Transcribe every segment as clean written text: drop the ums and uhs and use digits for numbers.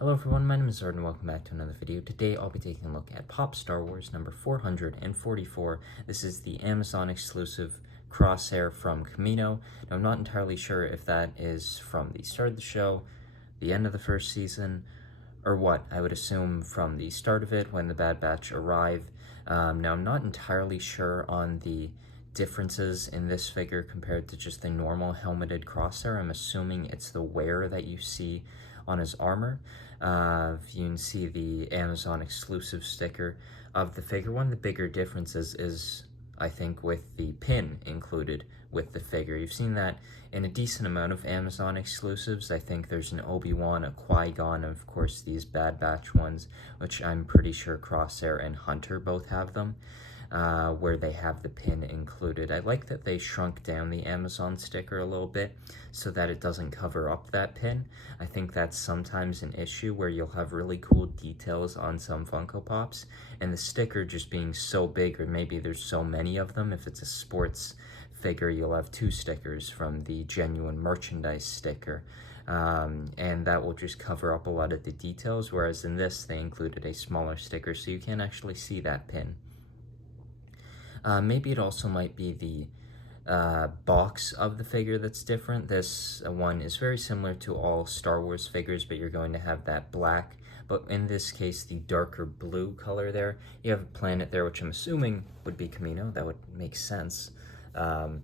Hello everyone, my name is Zard and welcome back to another video. Today I'll be taking a look at Pop Star Wars number 444. This is the Amazon exclusive Crosshair from Camino. Now I'm not entirely sure if that is from the start of the show, the end of the first season, or what. I would assume from the start of it when the Bad Batch arrive. Now I'm not entirely sure on the differences in this figure compared to just the normal helmeted Crosshair. I'm assuming it's the wear that you see on his armor. You can see the Amazon exclusive sticker of the figure. One of the bigger differences is, I think, with the pin included with the figure. You've seen that in a decent amount of Amazon exclusives. I think there's an Obi-Wan, a Qui-Gon, and of course these Bad Batch ones, which I'm pretty sure Crosshair and Hunter both have them. Where they have the pin included. I like that they shrunk down the Amazon sticker a little bit so that it doesn't cover up that pin. I think that's sometimes an issue where you'll have really cool details on some Funko Pops and the sticker just being so big, or maybe there's so many of them. If it's a sports figure, you'll have two stickers from the genuine merchandise sticker. And that will just cover up a lot of the details, whereas in this they included a smaller sticker so you can't actually see that pin. Maybe it also might be the box of the figure that's different. This one is very similar to all Star Wars figures, but you're going to have that black, but in this case, the darker blue color there. You have a planet there, which I'm assuming would be Camino. That would make sense. And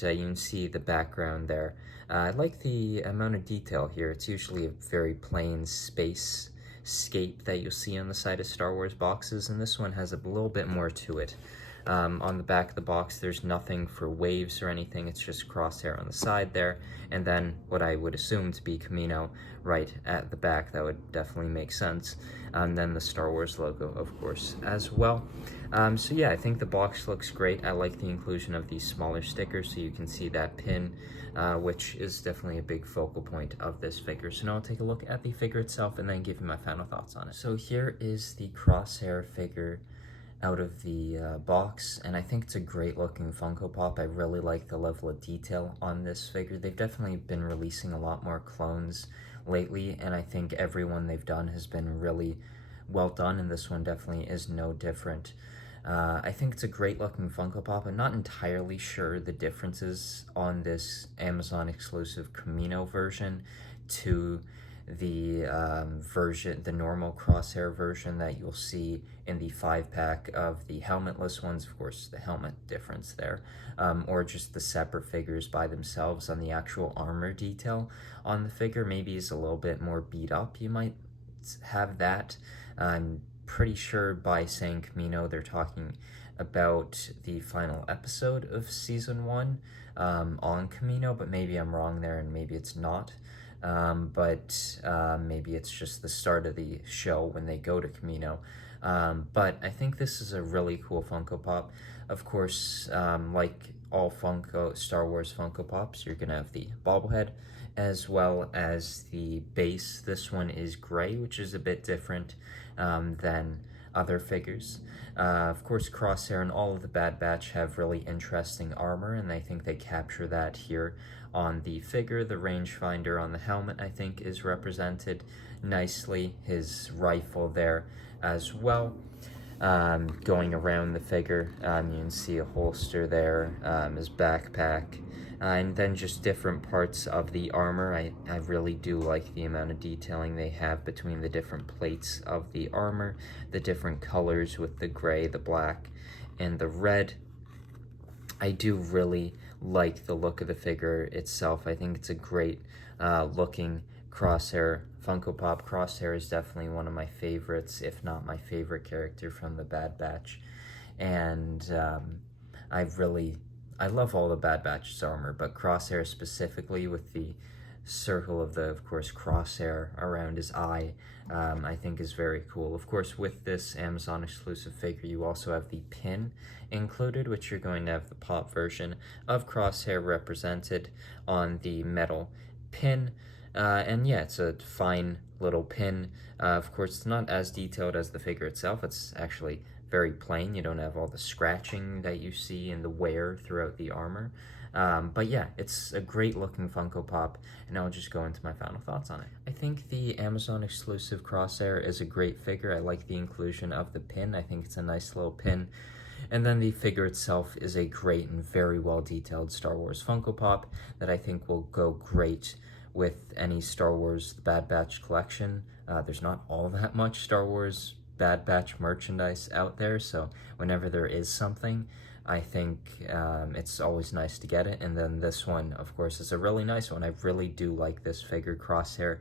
you can see the background there. I like the amount of detail here. It's usually a very plain space scape that you'll see on the side of Star Wars boxes, and this one has a little bit more to it. On the back of the box, there's nothing for waves or anything. It's just Crosshair on the side there, and then what I would assume to be Camino right at the back. That would definitely make sense. And then the Star Wars logo, of course, as well. So yeah, I think the box looks great. I like the inclusion of these smaller stickers so you can see that pin, which is definitely a big focal point of this figure. So now I'll take a look at the figure itself and then give you my final thoughts on it. So here is the Crosshair figure out of the box, and I think it's a great looking Funko Pop. I really like the level of detail on this figure. They've definitely been releasing a lot more clones lately, and I think every one they've done has been really well done, and this one definitely is no different. I think it's a great looking Funko Pop. I'm not entirely sure the differences on this Amazon exclusive Camino version to the the normal Crosshair version that you'll see in the 5-pack of the helmetless ones. Of course, the helmet difference there, or just the separate figures by themselves. On the actual armor detail on the figure maybe is a little bit more beat up. You might have that. I'm pretty sure by saying Camino they're talking about the final episode of season 1 on Camino, but maybe I'm wrong there and maybe it's not. Maybe it's just the start of the show when they go to Camino. But I think this is a really cool Funko Pop. Of course, like all Star Wars Funko Pops, you're gonna have the bobblehead as well as the base. This one is gray, which is a bit different than other figures. Of course, Crosshair and all of the Bad Batch have really interesting armor, and I think they capture that here on the figure. The rangefinder on the helmet, I think, is represented nicely. His rifle there as well. Going around the figure, you can see a holster there, his backpack, and then just different parts of the armor. I really do like the amount of detailing they have between the different plates of the armor, the different colors with the gray, the black, and the red. I do really like the look of the figure itself. I think it's a great looking Crosshair Funko Pop. Crosshair is definitely one of my favorites, if not my favorite character from the Bad Batch. And I love all the Bad Batch's armor, but Crosshair specifically with the circle of course, Crosshair around his eye, I think is very cool. Of course, with this Amazon exclusive figure, you also have the pin included, which you're going to have the pop version of Crosshair represented on the metal pin. And yeah, it's a fine little pin. Of course, it's not as detailed as the figure itself. It's actually very plain. You don't have all the scratching that you see in the wear throughout the armor. But yeah, it's a great looking Funko Pop, and I'll just go into my final thoughts on it. I think the Amazon exclusive Crosshair is a great figure. I like the inclusion of the pin. I think it's a nice little pin. And then the figure itself is a great and very well detailed Star Wars Funko Pop that I think will go great with any Star Wars The Bad Batch collection. There's not all that much Star Wars Bad Batch merchandise out there, so whenever there is something, I think it's always nice to get it. And then this one, of course, is a really nice one. I really do like this figure. Crosshair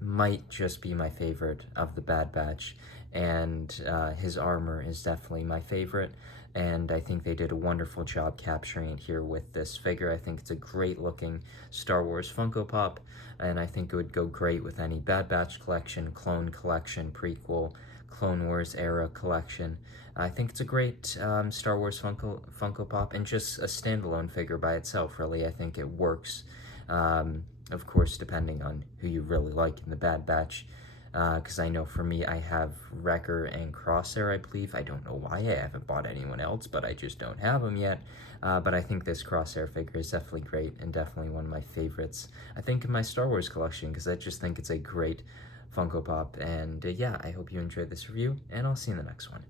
might just be my favorite of the Bad Batch, and his armor is definitely my favorite, and I think they did a wonderful job capturing it here with this figure. I think it's a great looking Star Wars Funko Pop, and I think it would go great with any Bad Batch collection, clone collection, prequel, Clone Wars era collection. I think it's a great Star Wars Funko Pop, and just a standalone figure by itself, really. I think it works. Of course, depending on who you really like in the Bad Batch, because I know for me, I have Wrecker and Crosshair, I believe. I don't know why I haven't bought anyone else, but I just don't have them yet. But I think this Crosshair figure is definitely great, and definitely one of my favorites, I think, in my Star Wars collection, because I just think it's a great Funko Pop. And yeah, I hope you enjoyed this review, and I'll see you in the next one.